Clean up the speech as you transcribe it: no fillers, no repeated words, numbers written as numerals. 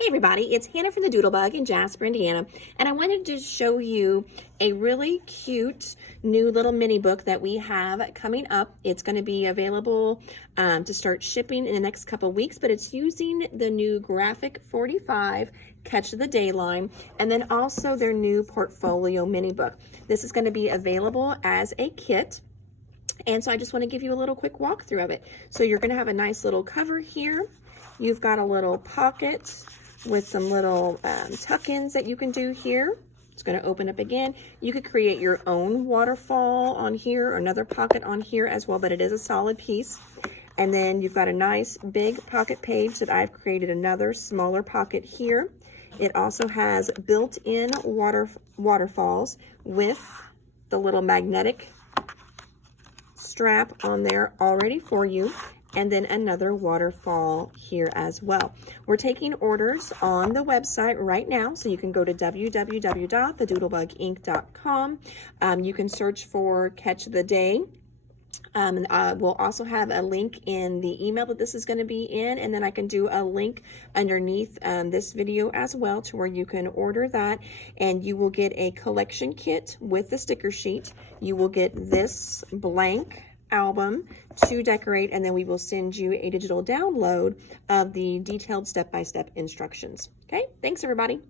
Hey everybody, it's Hannah from the Doodlebug in Jasper, Indiana, and I wanted to show you a really cute new little mini book that we have coming up. It's going to be available to start shipping in the next couple weeks, but it's using the new Graphic 45 Catch of the Day line, and then also their new Portfolio mini book. This is going to be available as a kit. And so I just want to give you a little quick walkthrough of it. So you're going to have a nice little cover here. You've got a little pocket with some little tuck-ins that you can do here. It's going to open up again. You could create your own waterfall on here, or another pocket on here as well, but it is a solid piece. And then you've got a nice big pocket page that I've created another smaller pocket here. It also has built-in waterfalls with the little magnetic strap on there already for you, and then another waterfall here as well. We're taking orders on the website right now, so you can go to www.thedoodlebuginc.com. You can search for Catch the Day. We'll also have a link in the email that this is going to be in, and then I can do a link underneath this video as well to where you can order that, and you will get a collection kit with the sticker sheet. You will get this blank album to decorate, and then we will send you a digital download of the detailed step-by-step instructions. Okay, thanks everybody.